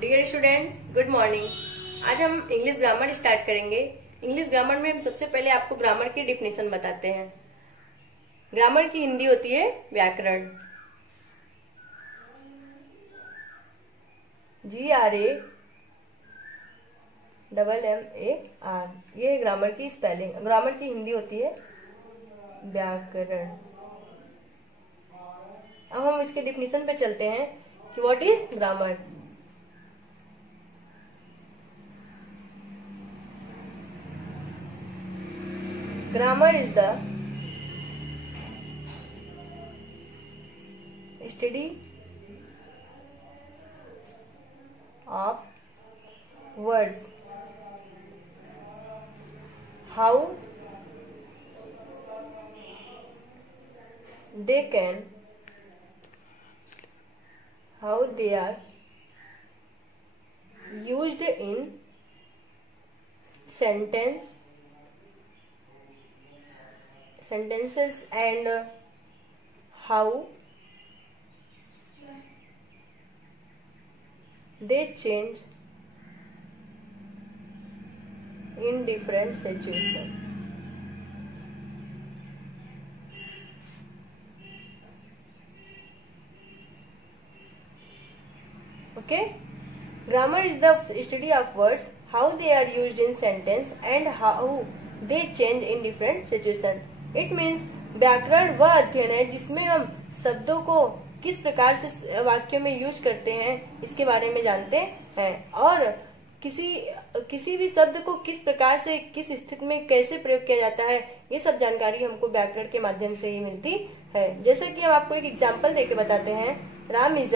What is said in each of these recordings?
Dear student, good morning. आज हम English grammar start करेंगे। इंग्लिश ग्रामर में हम सबसे पहले आपको ग्रामर की डिफिनेशन बताते हैं। ग्रामर की हिंदी होती है व्याकरण। GRAMMAR, ये ग्रामर की स्पेलिंग। ग्रामर की हिंदी होती है व्याकरण। अब हम इसके डिफिनेशन पे चलते हैं कि what is grammar. Grammar is the study of words, how they are used in sentences and how they change in different situations. Okay? Grammar is the study of words, how they are used in sentence and how they change in different situations. It means व्याकरण वह अध्ययन है जिसमें हम शब्दों को किस प्रकार से वाक्यों में यूज करते हैं इसके बारे में जानते हैं, और किसी भी शब्द को किस प्रकार से किस स्थिति में कैसे प्रयोग किया जाता है, ये सब जानकारी हमको व्याकरण के माध्यम से ही मिलती है। जैसे कि हम आपको एक एग्जाम्पल देके बताते हैं। Ram is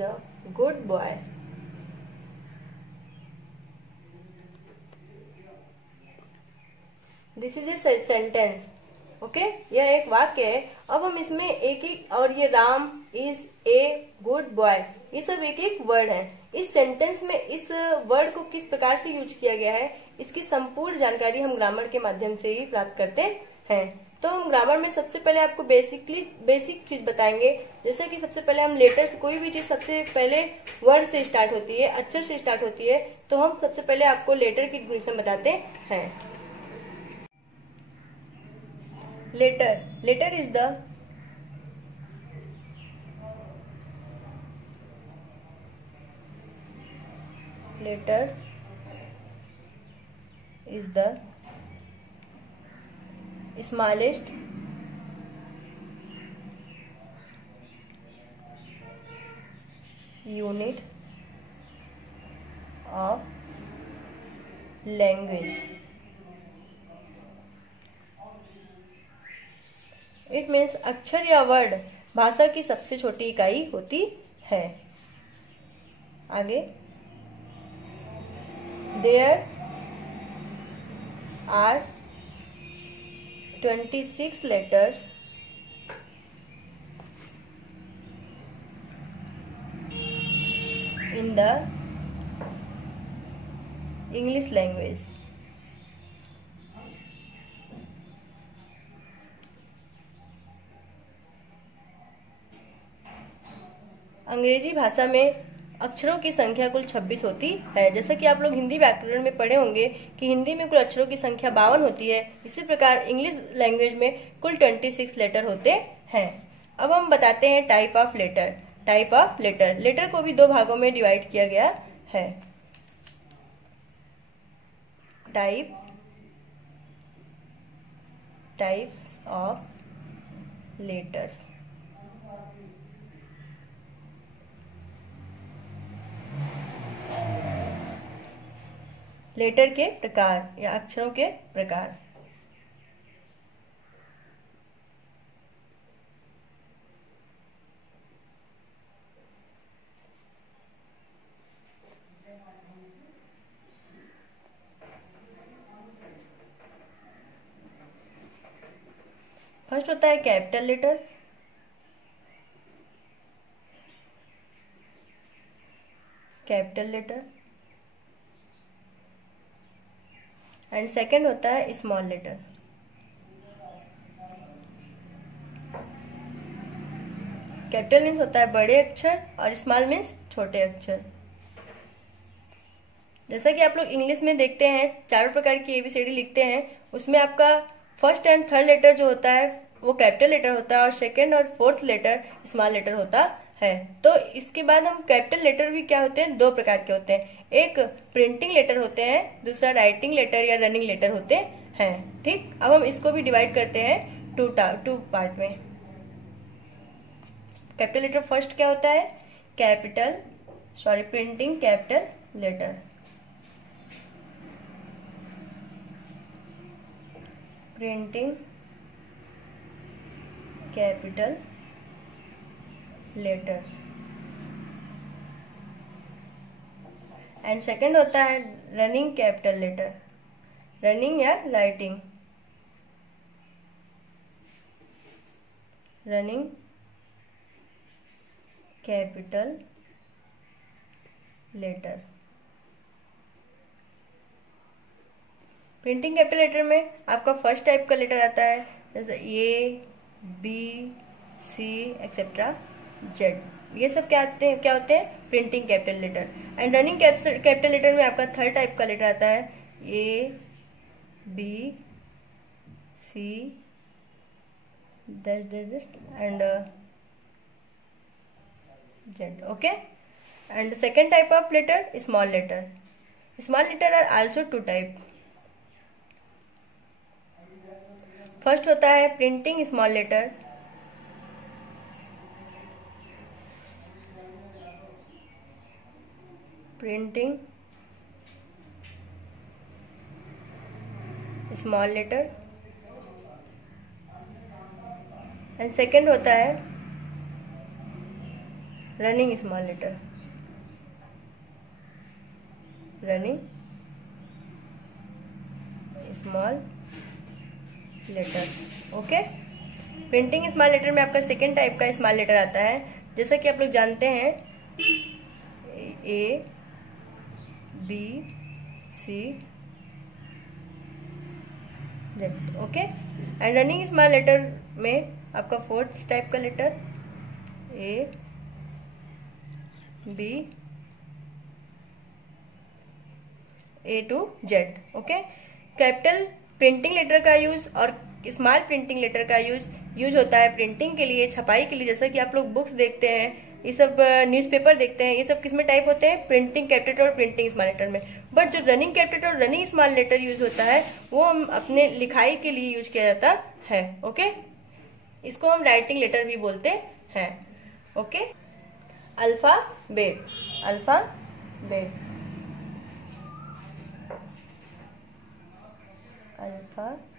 a good boy. This is a sentence. Okay, यह एक वाक्य है। अब हम इसमें एक और ये Ram is a good boy, ये सब एक वर्ड है। इस सेंटेंस में इस वर्ड को किस प्रकार से यूज किया गया है, इसकी संपूर्ण जानकारी हम ग्रामर के माध्यम से ही प्राप्त करते हैं। तो हम ग्रामर में सबसे पहले आपको बेसिक चीज बताएंगे। जैसे कि सबसे पहले हम लेटर से, कोई भी चीज सबसे पहले वर्ड से स्टार्ट होती है, अक्षर से स्टार्ट होती है, तो हम सबसे पहले आपको लेटर की डिफिनेशन बताते हैं। Letter is the smallest unit of language. It means अक्षर या वर्ड भाषा की सबसे छोटी इकाई होती है। आगे, there are 26 letters in the English language. अंग्रेजी भाषा में अक्षरों की संख्या कुल 26 होती है। जैसा कि आप लोग हिंदी व्याकरण में पढ़े होंगे कि हिंदी में कुल अक्षरों की संख्या 52 होती है। इसी प्रकार इंग्लिश लैंग्वेज में कुल 26 लेटर होते हैं। अब हम बताते हैं टाइप ऑफ लेटर। लेटर को भी दो भागों में डिवाइड किया गया है। Types of letters. लेटर के प्रकार या अक्षरों के प्रकार। फर्स्ट होता है कैपिटल लेटर। एंड सेकंड होता है स्मॉल लेटर। कैपिटल मीन्स होता है बड़े अक्षर और स्मॉल मीन्स छोटे अक्षर। जैसा कि आप लोग इंग्लिश में देखते हैं चारों प्रकार की एबीसीडी लिखते हैं, उसमें आपका फर्स्ट एंड थर्ड लेटर जो होता है वो कैपिटल लेटर होता है और सेकेंड और फोर्थ लेटर स्मॉल लेटर होता है। तो इसके बाद हम कैपिटल लेटर भी क्या होते हैं, दो प्रकार के होते हैं, एक प्रिंटिंग लेटर होते हैं, दूसरा राइटिंग लेटर या रनिंग लेटर होते हैं। ठीक, अब हम इसको भी डिवाइड करते हैं टू पार्ट में। कैपिटल लेटर फर्स्ट क्या होता है, printing capital letter. Printing capital letter. And second होता है रनिंग कैपिटल लेटर, रनिंग या writing, running capital letter. Printing capital letter में आपका फर्स्ट टाइप का लेटर आता है जैसे A, B, C etcetera Z, ये सब क्या होते हैं printing capital letter. And running capital letter में आपका थर्ड टाइप का लेटर आता है ए, B, C and Z. Okay, and second type of letter small letter. Small letter are also two type. First होता है printing small letter, printing small letter. And second होता है running small letter, running small letter. Okay, printing small letter में आपका second type का small letter आता है, जैसा कि आप लोग जानते हैं A, B, C, Z. Okay, and running small letter में आपका फोर्थ टाइप का letter A, B, A to Z. Okay, capital printing letter का यूज और स्मॉल प्रिंटिंग लेटर का यूज होता है प्रिंटिंग के लिए, छपाई के लिए। जैसा कि आप लोग बुक्स देखते हैं, ये सब न्यूज़पेपर देखते हैं, ये सब किस में टाइप होते हैं, प्रिंटिंग कैपिटल और प्रिंटिंग स्मॉल लेटर में। बट जो रनिंग कैपिटल और रनिंग स्मॉल लेटर यूज होता है वो हम अपने लिखाई के लिए यूज किया जाता है। ओके, इसको हम राइटिंग लेटर भी बोलते हैं। Okay, alphabet, alphabet, alphabet.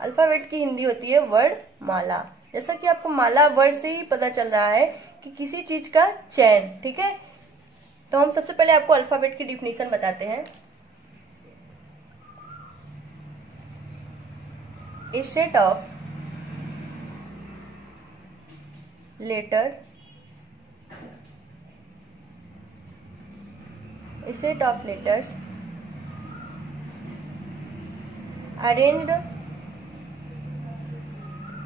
Alphabet की हिंदी होती है वर्णमाला। जैसा कि आपको माला वर्ड से ही पता चल रहा है कि किसी चीज का चैन। ठीक है, तो हम सबसे पहले आपको अल्फाबेट की डिफिनीशन बताते हैं। A set of letter, a set of letters arranged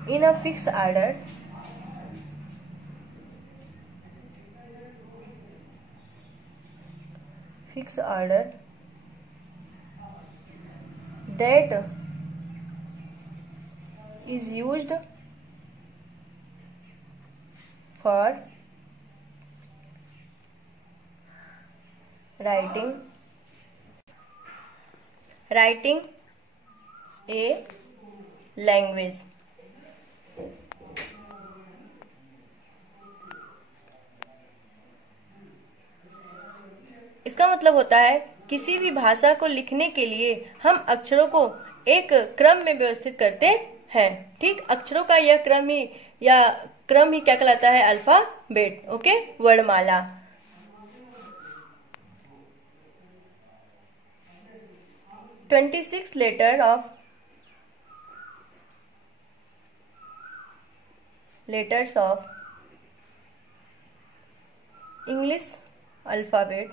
in a fixed order that is used for writing a language। इसका मतलब होता है किसी भी भाषा को लिखने के लिए हम अक्षरों को एक क्रम में व्यवस्थित करते हैं। ठीक, अक्षरों का यह क्रम ही क्या कहलाता है, अल्फाबेट। ओके, वर्णमाला। (26 letters of English alphabet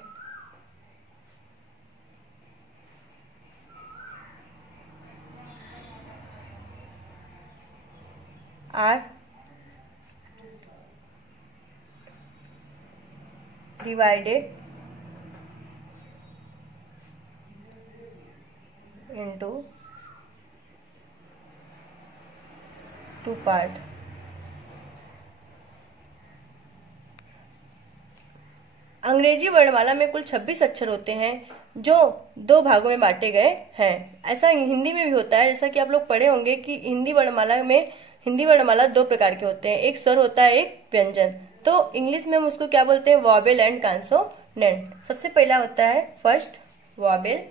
are divided into two part. अंग्रेजी वर्णमाला में कुल 26 अक्षर होते हैं जो दो भागों में बांटे गए हैं। ऐसा हिंदी में भी होता है, जैसा कि आप लोग पढ़े होंगे कि हिंदी वर्णमाला दो प्रकार के होते हैं, एक स्वर होता है, एक व्यंजन। तो इंग्लिश में हम उसको क्या बोलते हैं? Vowel and consonant. सबसे पहला होता है फर्स्ट वॉवेल,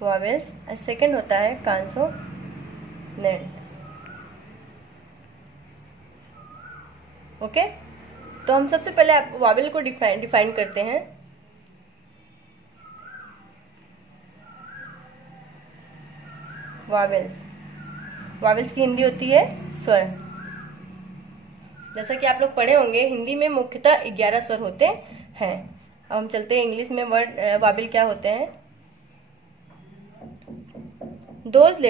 वॉवेल्स, और सेकंड होता है कॉन्सोनेंट। ओके, तो हम सबसे पहले वॉवेल को डिफाइन करते हैं। वॉवेल्स की हिंदी होती है स्वर। जैसा कि आप लोग पढ़े होंगे, हिंदी में मुख्यतः 11 स्वर होते हैं। अब हम चलते हैं इंग्लिश में वॉवेल क्या होते हैं। Those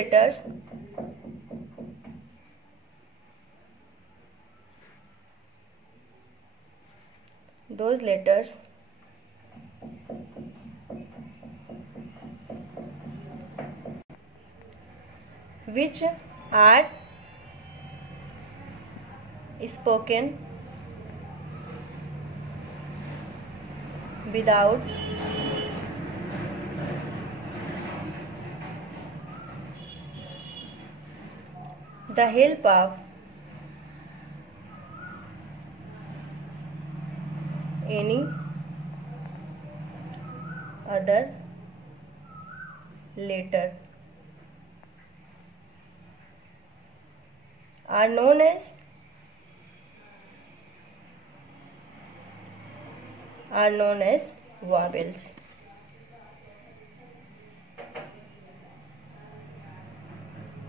letters which are spoken without the help of any other letter are known as vowels.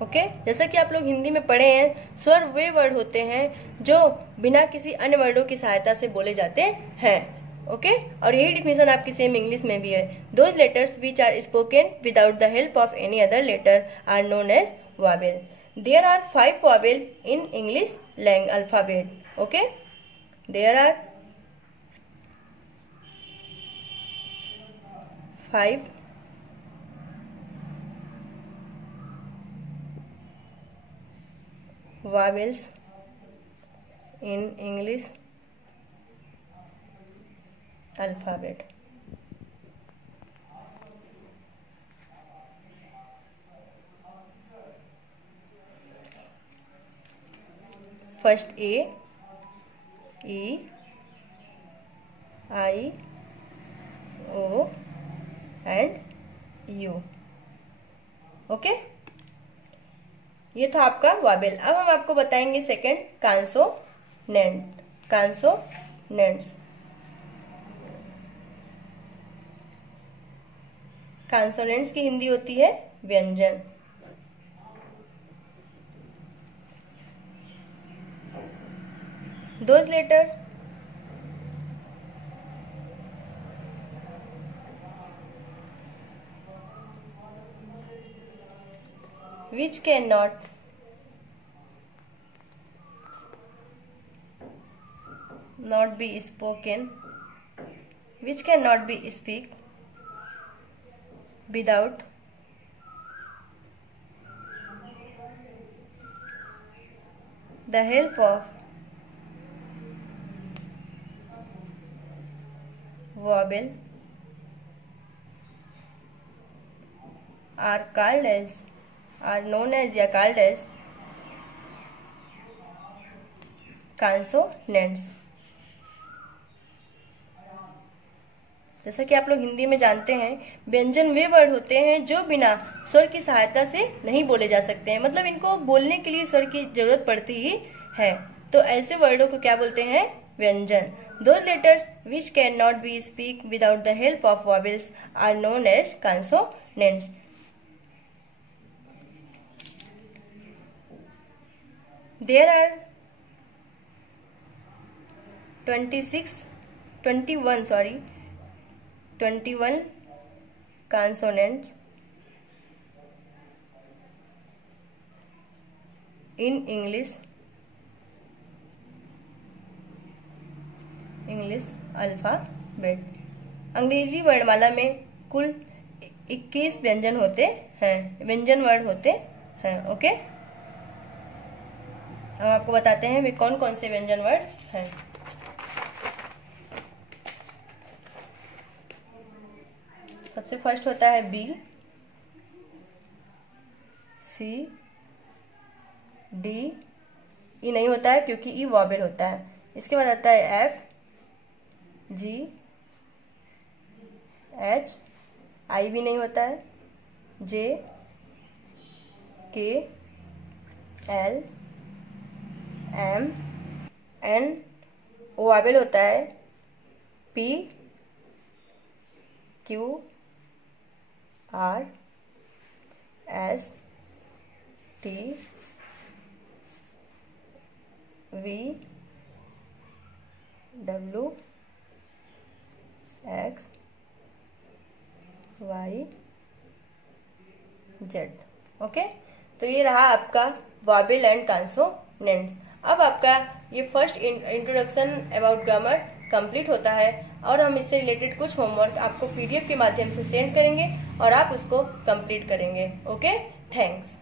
Okay, जैसा कि आप लोग हिंदी में पढ़े हैं, स्वर वे वर्ड होते हैं जो बिना किसी अन्य वर्डों की सहायता से बोले जाते हैं। ओके, और यही डिफिनेशन आपकी सेम इंग्लिश में भी है। Those letters which are spoken without the help of any other letter are known as vowel. There are 5 vowel in English alphabet. Okay, there are 5 vowels in English alphabet. First A, E, I, O and U. Okay? ये था आपका vowel. अब हम आपको बताएंगे second consonants. Consonants की हिंदी होती है व्यंजन। Those letter which cannot be spoken without the help of vowel are known as consonants। जैसा कि आप लोग हिंदी में जानते हैं, व्यंजन वे वर्ड होते हैं जो बिना स्वर की सहायता से नहीं बोले जा सकते हैं, मतलब इनको बोलने के लिए स्वर की जरूरत पड़ती ही है। तो ऐसे वर्डों को क्या बोलते हैं? व्यंजन। Those letters which cannot be speak without the help of vowels are known as consonants। There are 21 21 consonants in English alphabet. अंग्रेजी वर्णमाला में कुल 21 व्यंजन होते हैं, व्यंजन वर्ण होते हैं। ओके, हम आपको बताते हैं वे कौन कौन से व्यंजन वर्ण हैं। सबसे फर्स्ट होता है बी, सी, डी, ई नहीं होता है क्योंकि ई वॉवेल होता है। इसके बाद आता है एफ, जी, एच, आई भी नहीं होता है, J, K, L, M, N, O vowel होता है, P, Q, R, S, T, V, W, X, Y, Z. Okay, तो ये रहा आपका वॉवेल एंड कॉन्सोनेंट। अब आपका ये first introduction about grammar complete होता है और हम इससे रिलेटेड कुछ होमवर्क आपको पीडीएफ के माध्यम से सेंड करेंगे और आप उसको कंप्लीट करेंगे। Okay, thanks.